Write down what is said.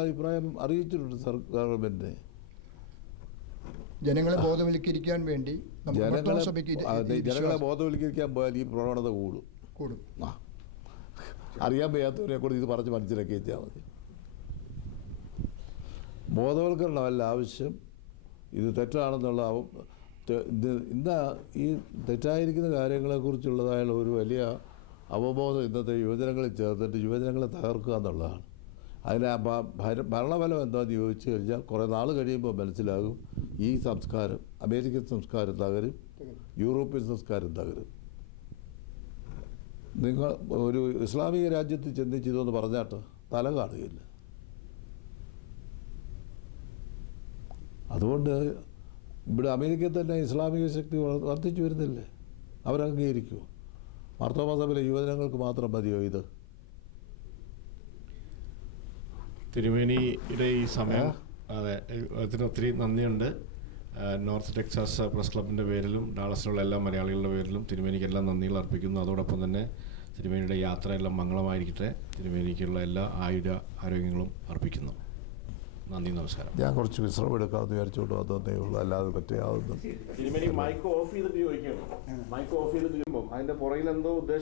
അഭിപ്രായം അറിയിച്ചിട്ടുണ്ട് ഗവൺമെൻറ്. ജനങ്ങളെ ബോധവൽക്കരിക്കാൻ വേണ്ടി ജനങ്ങളെ ബോധവൽക്കരിക്കാൻ പോയാൽ ഈ പ്രവണത കൂടും. അറിയാൻ വയ്യാത്തവരെ കൂടെ ഇത് പറഞ്ഞ് മനസ്സിലാക്കി വെച്ചാൽ മതി. ബോധവൽക്കരണമല്ല ആവശ്യം. ഇത് തെറ്റാണെന്നുള്ള ഇന്ന് ഈ തെറ്റായിരിക്കുന്ന കാര്യങ്ങളെക്കുറിച്ചുള്ളതായ ഒരു വലിയ അവബോധം ഇന്നത്തെ യുവജനങ്ങളിൽ ചേർത്തിട്ട് യുവജനങ്ങളെ തകർക്കുക എന്നുള്ളതാണ്. അതിന് ഭരണഫലം എന്താണെന്ന് ചോദിച്ചു കഴിഞ്ഞാൽ കുറേ നാൾ കഴിയുമ്പോൾ മനസ്സിലാകും ഈ സംസ്കാരം, അമേരിക്കൻ സംസ്കാരം തകരും, യൂറോപ്യൻ സംസ്കാരം തകരും. നിങ്ങൾ ഒരു ഇസ്ലാമിക രാജ്യത്ത് ചെന്നിച്ച് ഇതൊന്ന് പറഞ്ഞാട്ട് തല കാണുകയില്ല. അതുകൊണ്ട് ഇവിടെ അമേരിക്കയിൽ തന്നെ ഇസ്ലാമിക ശക്തി വർദ്ധിച്ചു വരുന്നില്ലേ? അവരംഗീകരിക്കുമോ? മാർത്തോമാ സഭയിലെ യുവജനങ്ങൾക്ക് മാത്രം മതിയോ ഇത്? തിരുമേനിയുടെ ഈ സമയം അതെ അതിന് ഒത്തിരി നന്ദിയുണ്ട്. നോർത്ത് ടെക്സാസ് പ്രസ് ക്ലബിൻ്റെ പേരിലും ഡാളസിലുള്ള എല്ലാ മലയാളികളുടെ പേരിലും തിരുമേനിക്ക് എല്ലാം നന്ദികൾ അർപ്പിക്കുന്നു. അതോടൊപ്പം തന്നെ തിരുമേനിയുടെ യാത്രയെല്ലാം മംഗളമായിരിക്കട്ടെ. തിരുമേനിക്കുള്ള എല്ലാ ആരോഗ്യങ്ങളും അർപ്പിക്കുന്നു. നന്ദി, നമസ്കാരം. ഞാൻ കുറച്ച് വിശ്രമം എടുക്കാമെന്ന് വിചാരിച്ചോണ്ട് വന്നതേ ഉള്ളൂ, അല്ലാതെ പറ്റിയാവുന്നു. തിരുമേനി മൈക്ക് ഓഫ് ചെയ്തിട്ട് ചോദിക്കണം. മൈക്ക് ഓഫ് ചെയ്തിട്ട് അതിൻ്റെ പുറകിൽ എന്തോ ഉദ്ദേശം